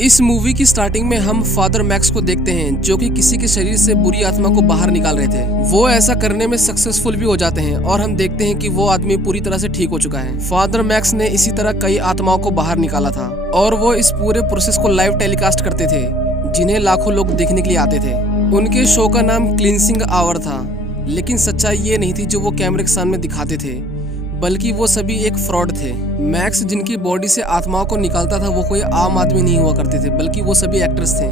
इस मूवी की स्टार्टिंग में हम फादर मैक्स को देखते हैं जो कि किसी के शरीर से बुरी आत्मा को बाहर निकाल रहे थे। वो ऐसा करने में सक्सेसफुल भी हो जाते हैं और हम देखते हैं कि वो आदमी पूरी तरह से ठीक हो चुका है। फादर मैक्स ने इसी तरह कई आत्माओं को बाहर निकाला था और वो इस पूरे प्रोसेस को लाइव टेलीकास्ट करते थे जिन्हें लाखों लोग देखने के लिए आते थे। उनके शो का नाम क्लींसिंग आवर था, लेकिन सच्चाई ये नहीं थी जो वो कैमरे के सामने दिखाते थे, बल्कि वो सभी एक फ्रॉड थे। मैक्स जिनकी बॉडी से आत्माओं को निकालता था वो कोई आम आदमी नहीं हुआ करते थे, बल्कि वो सभी एक्टर्स थे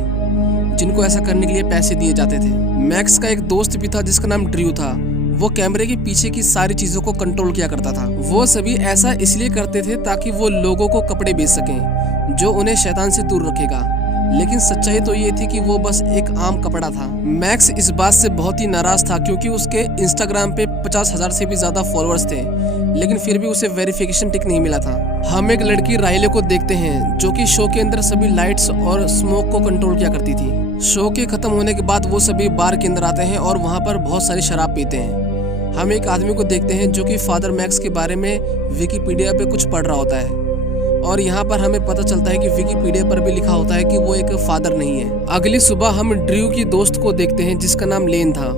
जिनको ऐसा करने के लिए पैसे दिए जाते थे। मैक्स का एक दोस्त भी था जिसका नाम ड्रू था। वो कैमरे के पीछे की सारी चीजों को कंट्रोल किया करता था। वो सभी ऐसा इसलिए करते थे ताकि वो लोगों को कपड़े बेच सकें जो उन्हें शैतान से दूर रखेगा, लेकिन सच्चाई तो ये थी कि वो बस एक आम कपड़ा था। मैक्स इस बात से बहुत ही नाराज था क्योंकि उसके इंस्टाग्राम पे 50,000 से भी ज्यादा फॉलोअर्स थे, लेकिन फिर भी उसे वेरिफिकेशन टिक नहीं मिला था। हम एक लड़की राइले को देखते हैं जो कि शो के अंदर सभी लाइट्स और स्मोक को कंट्रोल किया करती थी। शो के खत्म होने के बाद वो सभी बार के अंदर आते हैं और वहाँ पर बहुत सारी शराब पीते हैं। हम एक आदमी को देखते हैं जो कि फादर मैक्स के बारे में विकिपीडिया पे कुछ पढ़ रहा होता है और यहाँ पर हमें पता चलता है कि विकिपीडिया पर भी लिखा होता है कि वो एक फादर नहीं है। अगली सुबह हम ड्रू की दोस्त को देखते हैं जिसका नाम लेन था।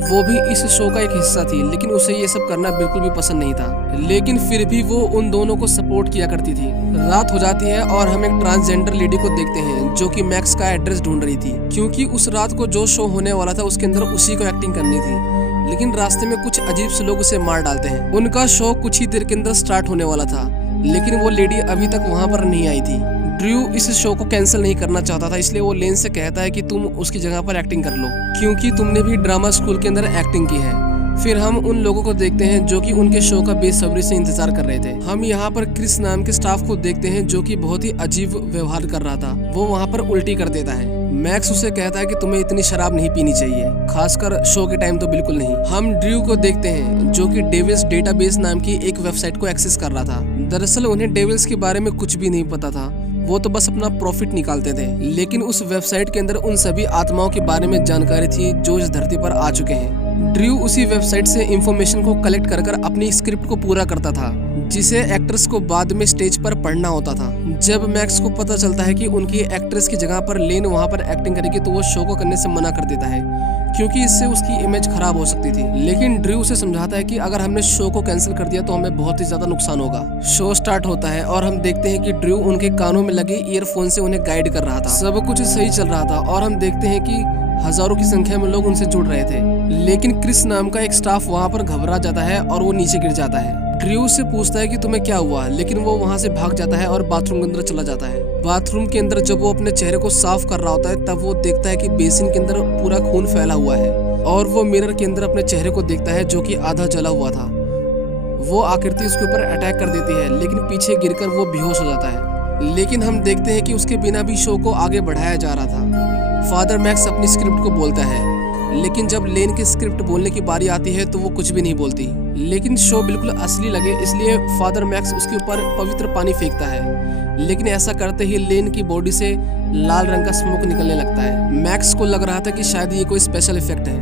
वो भी इस शो का एक हिस्सा थी, लेकिन उसे ये सब करना बिल्कुल भी पसंद नहीं था, लेकिन फिर भी वो उन दोनों को सपोर्ट किया करती थी। रात हो जाती है और हम एक ट्रांसजेंडर लेडी को देखते हैं जो कि मैक्स का एड्रेस ढूंढ रही थी, क्योंकि उस रात को जो शो होने वाला था उसके अंदर उसी को एक्टिंग करनी थी। लेकिन रास्ते में कुछ अजीब से लोग उसे मार डालते हैं। उनका शो कुछ ही देर के अंदर स्टार्ट होने वाला था, लेकिन वो लेडी अभी तक वहाँ पर नहीं आई थी। ड्रू इस शो को कैंसिल नहीं करना चाहता था, इसलिए वो लेन से कहता है कि तुम उसकी जगह पर एक्टिंग कर लो क्योंकि तुमने भी ड्रामा स्कूल के अंदर एक्टिंग की है। फिर हम उन लोगों को देखते हैं जो कि उनके शो का बेसब्री से इंतजार कर रहे थे। हम यहाँ पर क्रिस नाम के स्टाफ को देखते हैं जो कि बहुत ही अजीब व्यवहार कर रहा था। वो वहाँ पर उल्टी कर देता है। मैक्स उसे कहता है कि तुम्हें इतनी शराब नहीं पीनी चाहिए, खासकर शो के टाइम तो बिल्कुल नहीं। हम ड्रू को देखते हैं जो कि डेविल्स डेटाबेस नाम की एक वेबसाइट को एक्सेस कर रहा था। दरअसल उन्हें डेविल्स के बारे में कुछ भी नहीं पता था, वो तो बस अपना प्रॉफिट निकालते थे। लेकिन उस वेबसाइट के अंदर उन सभी आत्माओं के बारे में जानकारी थी जो इस धरती पर आ चुके हैं। ड्रू उसी वेबसाइट से इंफॉर्मेशन को कलेक्ट कर अपनी स्क्रिप्ट को पूरा करता था, जिसे एक्टर्स को बाद में स्टेज पर पढ़ना होता था। जब मैक्स को पता चलता है कि उनकी एक्ट्रेस की जगह पर लेन वहाँ पर एक्टिंग करेगी तो वो शो को करने से मना कर देता है क्योंकि इससे उसकी इमेज खराब हो सकती थी। लेकिन ड्रू उसे समझाता है कि अगर हमने शो को कैंसिल कर दिया तो हमें बहुत ही ज्यादा नुकसान होगा। शो स्टार्ट होता है और हम देखते हैं कि ड्रू उनके कानों में लगे ईयरफोन से उन्हें गाइड कर रहा था। सब कुछ सही चल रहा था और हम देखते हैं कि हजारों की संख्या में लोग उनसे जुड़ रहे थे। लेकिन क्रिस नाम का एक स्टाफ वहाँ पर घबरा जाता है और वो नीचे गिर जाता है। ड्रू से पूछता है कि तुम्हें क्या हुआ, लेकिन वो वहाँ से भाग जाता है और बाथरूम के अंदर चला जाता है। बाथरूम के अंदर जब वो अपने चेहरे को साफ कर रहा होता है तब वो देखता है कि बेसिन के अंदर पूरा खून फैला हुआ है और वो मिरर के अंदर अपने चेहरे को देखता है जो कि आधा जला हुआ था। वो आकृति उसके ऊपर अटैक कर देती है, लेकिन पीछे गिरकर वो बेहोश हो जाता है। लेकिन हम देखते हैं कि उसके बिना भी शो को आगे बढ़ाया जा रहा था। फादर मैक्स अपनी स्क्रिप्ट को बोलता है, लेकिन जब लेन की स्क्रिप्ट बोलने की बारी आती है तो वो कुछ भी नहीं बोलती। लेकिन शो बिल्कुल असली लगे इसलिए फादर मैक्स उसके ऊपर पवित्र पानी फेंकता है, लेकिन ऐसा करते ही लेन की बॉडी से लाल रंग का स्मोक निकलने लगता है। मैक्स को लग रहा था कि शायद ये कोई स्पेशल इफेक्ट है।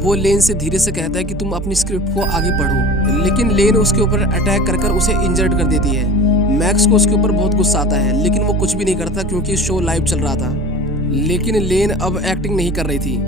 वो लेन से धीरे से कहता है कि तुम अपनी स्क्रिप्ट को आगे पढ़ो, लेकिन लेन उसके ऊपर अटैक कर उसे इंजर्ड कर देती है। मैक्स को उसके ऊपर बहुत गुस्सा आता है, लेकिन वो कुछ भी नहीं करता क्योंकि शो लाइव चल रहा था। लेकिन लेन अब एक्टिंग नहीं कर रही थी,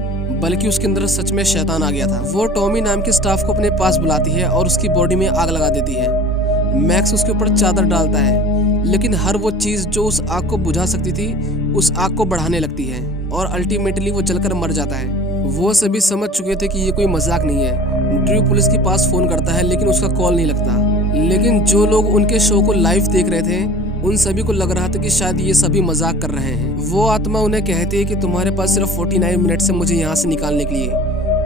बल्कि उसके अंदर सच में शैतान आ गया था। वो टॉमी नाम के स्टाफ को अपने पास बुलाती है और उसकी बॉडी में आग लगा देती है। मैक्स उसके ऊपर चादर डालता है, लेकिन हर वो चीज जो उस आग को बुझा सकती थी उस आग को बढ़ाने लगती है और अल्टीमेटली वो जलकर मर जाता है। वो सभी समझ चुके थे कि ये कोई मजाक नहीं है। ड्रू पुलिस के पास फोन करता है, लेकिन उसका कॉल नहीं लगता। लेकिन जो लोग उनके शो को लाइव देख रहे थे उन सभी को लग रहा था कि शायद ये सभी मजाक कर रहे हैं। वो आत्मा उन्हें कहती है कि तुम्हारे पास सिर्फ 49 मिनट से मुझे यहाँ से निकालने के लिए,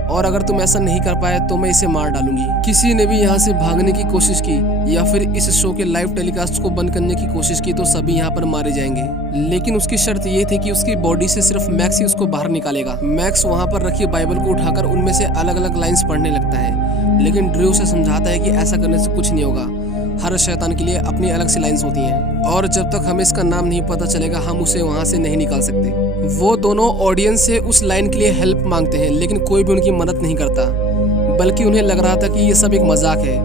और अगर तुम ऐसा नहीं कर पाए तो मैं इसे मार डालूंगी। किसी ने भी यहाँ से भागने की कोशिश की या फिर इस शो के लाइव टेलीकास्ट को बंद करने की कोशिश की तो सभी यहाँ पर मारे जाएंगे। लेकिन उसकी शर्त ये थी कि उसकी बॉडी से सिर्फ मैक्स ही उसको बाहर निकालेगा। मैक्स वहाँ पर रखी बाइबल को उठाकर उनमें से अलग अलग लाइन्स पढ़ने लगता है, लेकिन ड्रू से समझाता है कि ऐसा करने से कुछ नहीं होगा। हर शैतान के लिए अपनी अलग सी लाइन्स होती हैं और जब तक हमें इसका नाम नहीं पता चलेगा हम उसे वहाँ से नहीं निकाल सकते। वो दोनों ऑडियंस से उस लाइन के लिए हेल्प मांगते हैं, लेकिन कोई भी उनकी मदद नहीं करता, बल्कि उन्हें लग रहा था कि ये सब एक मजाक है।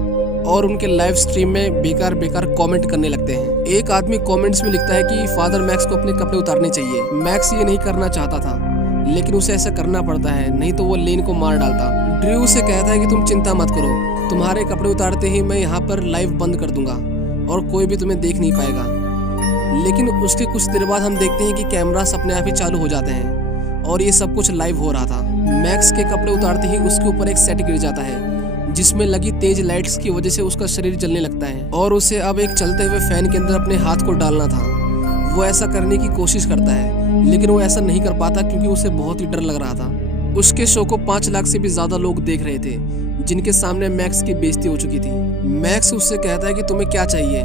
और उनके लाइव स्ट्रीम में बेकार बेकार कमेंट करने लगते हैं। एक आदमी कमेंट्स में लिखता है कि फादर मैक्स को अपने कपड़े उतारने चाहिए। मैक्स ये नहीं करना चाहता था, लेकिन उसे ऐसा करना पड़ता है, नहीं तो वो लेन को मार डालता। ड्रू उसे कहता है कि तुम चिंता मत करो, तुम्हारे कपड़े उतारते ही मैं यहाँ पर लाइव बंद कर दूंगा और कोई भी तुम्हें देख नहीं पाएगा। लेकिन उसके कुछ देर बाद हम देखते हैं कि कैमरास अपने आप ही चालू हो जाते हैं और ये सब कुछ लाइव हो रहा था। मैक्स के कपड़े उतारते ही उसके ऊपर एक सेट गिर जाता है, जिसमें लगी तेज लाइट्स की वजह से उसका शरीर जलने लगता है और उसे अब एक चलते हुए फैन के अंदर अपने हाथ को डालना था। वो ऐसा करने की कोशिश करता है, लेकिन वो ऐसा नहीं कर पाता क्योंकि उसे बहुत ही डर लग रहा था। उसके शो को 5 लाख से भी ज्यादा लोग देख रहे थे, जिनके सामने मैक्स की बेइज्जती हो चुकी थी। मैक्स उससे कहता है कि तुम्हें क्या चाहिए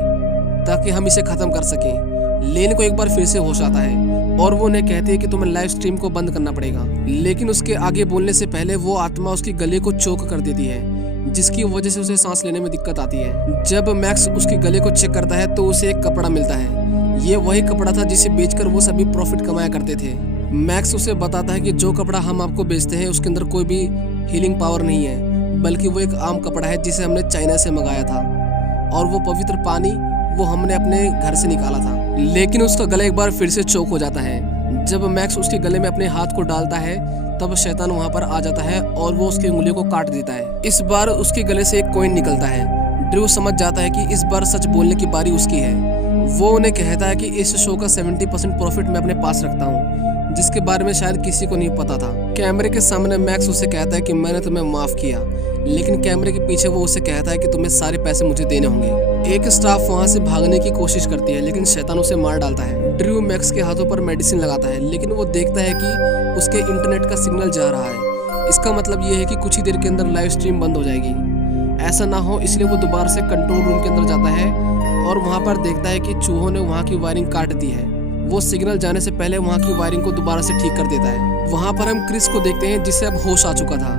ताकि हम इसे खत्म कर सकें। लेन को एक बार फिर से होश आता है और वो उन्हें कहती है कि तुम्हें लाइव स्ट्रीम को बंद करना पड़ेगा। लेकिन उसके आगे बोलने से पहले वो आत्मा उसके गले को चोक कर देती है, जिसकी वजह से उसे सांस लेने में दिक्कत आती है। जब मैक्स उसके गले को चेक करता है तो उसे एक कपड़ा मिलता है। ये वही कपड़ा था जिसे बेचकर वो सभी प्रॉफिट कमाया करते थे। मैक्स उसे बताता है कि जो कपड़ा हम आपको बेचते हैं उसके अंदर कोई भी हीलिंग पावर नहीं है, बल्कि वो एक आम कपड़ा है जिसे हमने चाइना से मंगाया था और वो पवित्र पानी वो हमने अपने घर से निकाला था। लेकिन उसका गला एक बार फिर से चोक हो जाता है। जब मैक्स उसके गले में अपने हाथ को डालता है तब शैतान वहां पर आ जाता है और वो उसकी उंगलियों को काट देता है। इस बार उसके गले से एक कॉइन निकलता है। ड्रू समझ जाता है कि इस बार सच बोलने की बारी उसकी है। वो उन्हें कहता है कि इस शो का 70% प्रॉफिट मैं अपने पास रखता हूँ, जिसके बारे में शायद किसी को नहीं पता था। कैमरे के सामने मैक्स उसे कहता है कि मैंने तुम्हें माफ किया, लेकिन कैमरे के पीछे वो उसे कहता है कि तुम्हें सारे पैसे मुझे देने होंगे। एक स्टाफ वहाँ से भागने की कोशिश करती है, लेकिन शैतान उसे मार डालता है। ड्रू मैक्स के हाथों पर मेडिसिन लगाता है, लेकिन वो देखता है कि उसके इंटरनेट का सिग्नल जा रहा है। इसका मतलब ये है कि कुछ ही देर के अंदर लाइव स्ट्रीम बंद हो जाएगी। ऐसा ना हो इसलिए वो दोबारा से कंट्रोल रूम के अंदर जाता है और वहाँ पर देखता है कि चूहों ने वहाँ की वायरिंग काट दी है। वो सिग्नल जाने से पहले वहाँ की वायरिंग को दोबारा से ठीक कर देता है। वहाँ पर हम क्रिस को देखते हैं, जिसे अब होश आ चुका था।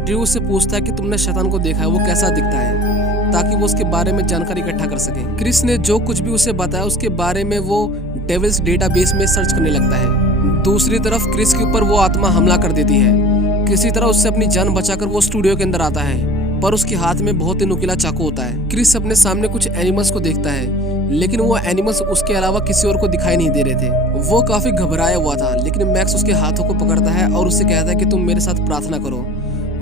ड्रू से पूछता है कि तुमने शैतान को देखा है, वो कैसा दिखता है, ताकि वो उसके बारे में जानकारी इकट्ठा कर सके। क्रिस ने जो कुछ भी उसे बताया उसके बारे में वो डेविल्स डेटाबेस में सर्च करने लगता है। दूसरी तरफ क्रिस के ऊपर वो आत्मा हमला कर देती है। किसी तरह उससे अपनी जान बचाकर वो स्टूडियो के अंदर आता है, पर उसके हाथ में बहुत ही नुकीला चाकू होता है। क्रिस अपने सामने कुछ एनिमल्स को देखता है, लेकिन वो एनिमल्स उसके अलावा किसी और को दिखाई नहीं दे रहे थे। वो काफी घबराया हुआ था, लेकिन मैक्स उसके हाथों को पकड़ता है और उससे कहता है कि तुम मेरे साथ प्रार्थना करो।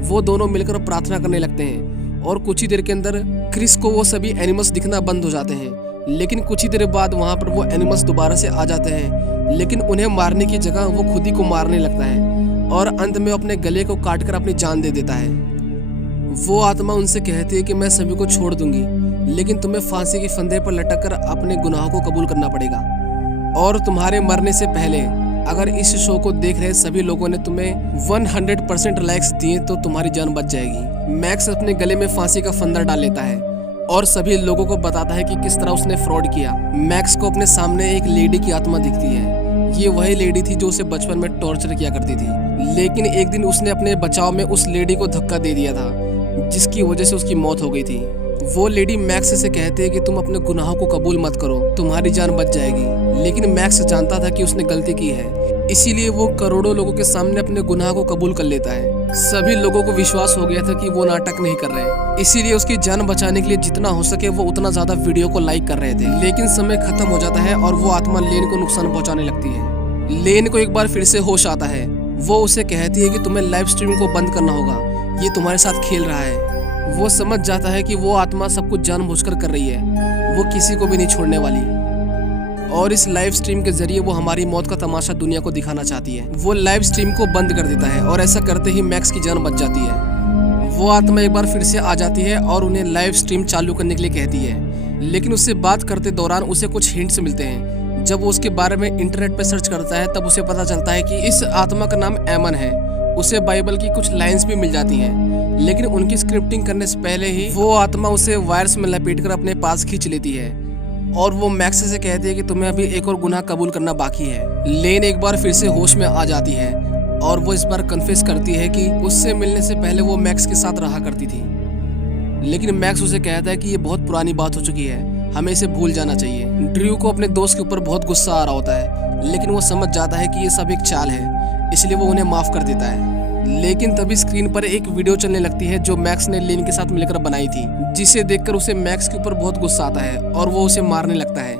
वो दोनों मिलकर प्रार्थना करने लगते हैं और कुछ ही देर के अंदर क्रिस को वो सभी एनिमल्स दिखना बंद हो जाते हैं। लेकिन कुछ ही देर बाद वहाँ पर वो एनिमल्स दोबारा से आ जाते हैं, लेकिन उन्हें मारने की जगह वो खुद ही को मारने लगता है और अंत में अपने गले को काटकर अपनी जान दे देता है। वो आत्मा उनसे कहती है कि मैं सभी को छोड़ दूंगी, लेकिन तुम्हें फांसी के फंदे पर लटक कर अपने गुनाहों को कबूल करना पड़ेगा। और तुम्हारे मरने से पहले अगर इस शो को देख रहे सभी लोगों ने तुम्हें 100% लाइक्स दिए तो तुम्हारी जान बच जाएगी। मैक्स अपने गले में फांसी का फंदा डाल लेता है और सभी लोगों को बताता है कि किस तरह उसने फ्रॉड किया। मैक्स को अपने सामने एक लेडी की आत्मा दिखती है। ये वही लेडी थी जो उसे बचपन में टॉर्चर किया करती थी, लेकिन एक दिन उसने अपने बचाव में उस लेडी को धक्का दे दिया था, जिसकी वजह से उसकी मौत हो गई थी। वो लेडी मैक्स से कहती है कि तुम अपने गुनाहों को कबूल मत करो, तुम्हारी जान बच जाएगी। लेकिन मैक्स जानता था कि उसने गलती की है, इसीलिए वो करोड़ों लोगों के सामने अपने गुनाह को कबूल कर लेता है। सभी लोगों को विश्वास हो गया था कि वो नाटक नहीं कर रहे, इसीलिए उसकी जान बचाने के लिए जितना हो सके वो उतना ज्यादा वीडियो को लाइक कर रहे थे। लेकिन समय खत्म हो जाता है और वो आत्मा लेन को नुकसान पहुंचाने लगती है। लेन को एक बार फिर से होश आता है। वो उसे कहती है कि तुम्हें लाइव स्ट्रीम को बंद करना होगा, ये तुम्हारे साथ खेल रहा है। वो समझ जाता है कि वो आत्मा सब कुछ जानबूझकर कर रही है, वो किसी को भी नहीं छोड़ने वाली और इस लाइव स्ट्रीम के जरिए वो हमारी मौत का तमाशा दुनिया को दिखाना चाहती है। वो लाइव स्ट्रीम को बंद कर देता है और ऐसा करते ही मैक्स की जान बच जाती है। वो आत्मा एक बार फिर से आ जाती है और उन्हें लाइव स्ट्रीम चालू करने के लिए कहती है, लेकिन उससे बात करते दौरान उसे कुछ हिंट्स मिलते हैं। जब वो उसके बारे में इंटरनेट पर सर्च करता है तब उसे पता चलता है कि इस आत्मा का नाम एमन है। उसे बाइबल की कुछ लाइंस भी मिल जाती हैं, लेकिन उनकी स्क्रिप्टिंग करने से पहले ही वो आत्मा उसे वायर्स में लपेटकर अपने पास खींच लेती है और वो मैक्स से कहती है कि तुम्हें अभी एक और गुनाह कबूल करना बाकी है। लेन एक बार फिर से होश में आ जाती है और वो इस बार कन्फेस करती है कि उससे मिलने से पहले वो मैक्स के साथ रहा करती थी, लेकिन मैक्स उसे कहता है कि ये बहुत पुरानी बात हो चुकी है, हमें इसे भूल जाना चाहिए। ड्रू को अपने दोस्त के ऊपर बहुत गुस्सा आ रहा होता है, लेकिन वो समझ जाता है कि ये सब एक चाल है, इसलिए वो उन्हें माफ कर देता है। लेकिन तभी स्क्रीन पर एक वीडियो चलने लगती है जो मैक्स ने लेन के साथ मिलकर बनाई थी, जिसे देखकर उसे मैक्स के ऊपर बहुत गुस्सा आता है और वो उसे मारने लगता है।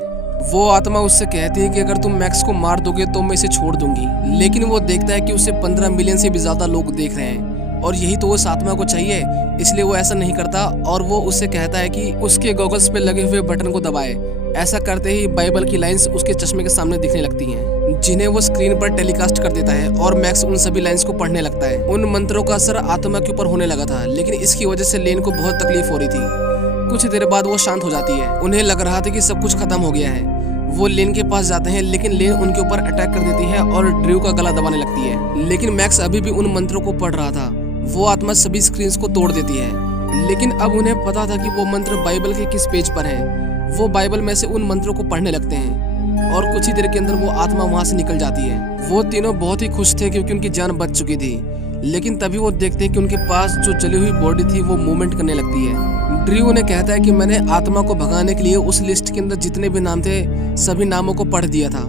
वो आत्मा उससे कहती है कि अगर तुम मैक्स को मार दोगे तो मैं इसे छोड़ दूंगी, लेकिन वो देखता है कि उसे 15 मिलियन से भी ज्यादा लोग देख रहे हैं और यही तो उस आत्मा को चाहिए, इसलिए वो ऐसा नहीं करता और वो उससे कहता है कि उसके गॉगल्स पे लगे हुए बटन को दबाए। ऐसा करते ही बाइबल की लाइंस उसके चश्मे के सामने दिखने लगती हैं, जिन्हें वो स्क्रीन पर टेलीकास्ट कर देता है और मैक्स उन सभी लाइंस को पढ़ने लगता है। उन मंत्रों का असर आत्मा के ऊपर होने लगा था, लेकिन इसकी वजह से लेन को बहुत तकलीफ हो रही थी। कुछ देर बाद वो शांत हो जाती है। उन्हें लग रहा था कि सब कुछ खत्म हो गया है। वो लेन के पास जाते हैं, लेकिन लेन उनके ऊपर अटैक कर देती है और ड्रू का गला दबाने लगती है। लेकिन मैक्स अभी भी उन मंत्रों को पढ़ रहा था। वो आत्मा सभी स्क्रीन्स को तोड़ देती है, लेकिन अब उन्हें पता था कि वो मंत्र बाइबल के किस पेज पर हैं। वो बाइबल में से उन मंत्रों को पढ़ने लगते हैं और कुछ ही देर के अंदर वो आत्मा वहां से निकल जाती है। वो तीनों बहुत ही खुश थे क्योंकि उनकी जान बच चुकी थी, लेकिन तभी वो देखते हैं कि उनके पास जो जली हुई बॉडी थी वो मूवमेंट करने लगती है। ड्रू उन्हें कहता है कि मैंने आत्मा को भगाने के लिए उस लिस्ट के अंदर जितने भी नाम थे सभी नामों को पढ़ दिया था,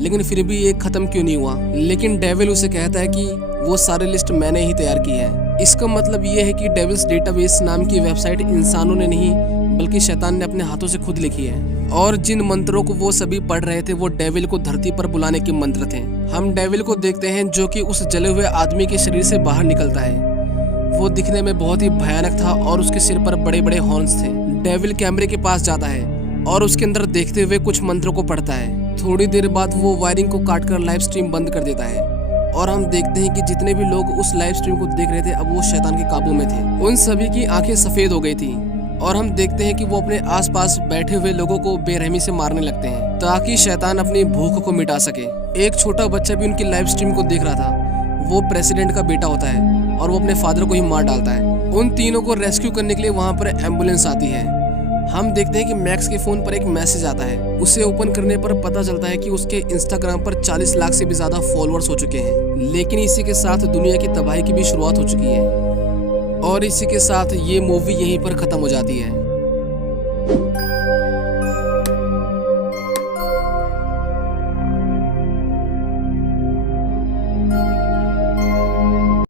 लेकिन फिर भी ये खत्म क्यों नहीं हुआ। लेकिन डेविल उसे कहता है कि वो सारी लिस्ट मैंने ही तैयार की है। इसका मतलब ये है कि डेविल्स डेटाबेस नाम की वेबसाइट इंसानों ने नहीं बल्कि शैतान ने अपने हाथों से खुद लिखी है, और जिन मंत्रों को वो सभी पढ़ रहे थे वो डेविल को धरती पर बुलाने के मंत्र थे। हम डेविल को देखते हैं जो कि उस जले हुए आदमी के शरीर से बाहर निकलता है। वो दिखने में बहुत ही भयानक था और उसके सिर पर बड़े बड़े हॉर्न्स थे। डेविल कैमरे के पास जाता है और उसके अंदर देखते हुए कुछ मंत्रों को पढ़ता है। थोड़ी देर बाद वो वायरिंग को काटकर लाइव स्ट्रीम बंद कर देता है और हम देखते हैं कि जितने भी लोग उस लाइव स्ट्रीम को देख रहे थे अब वो शैतान के काबू में थे। उन सभी की आंखें सफेद हो गई थी और हम देखते हैं कि वो अपने आसपास बैठे हुए लोगों को बेरहमी से मारने लगते हैं ताकि शैतान अपनी भूख को मिटा सके। एक छोटा बच्चा भी उनकी लाइव स्ट्रीम को देख रहा था। वो प्रेसिडेंट का बेटा होता है और वो अपने फादर को ही मार डालता है। उन तीनों को रेस्क्यू करने के लिए वहाँ पर एम्बुलेंस आती है। हम देखते हैं कि मैक्स के फोन पर एक मैसेज आता है। उसे ओपन करने पर पता चलता है कि उसके इंस्टाग्राम पर 40 लाख से भी ज्यादा फॉलोअर्स हो चुके हैं। लेकिन इसी के साथ दुनिया की तबाही की भी शुरुआत हो चुकी है और इसी के साथ ये मूवी यहीं पर खत्म हो जाती है।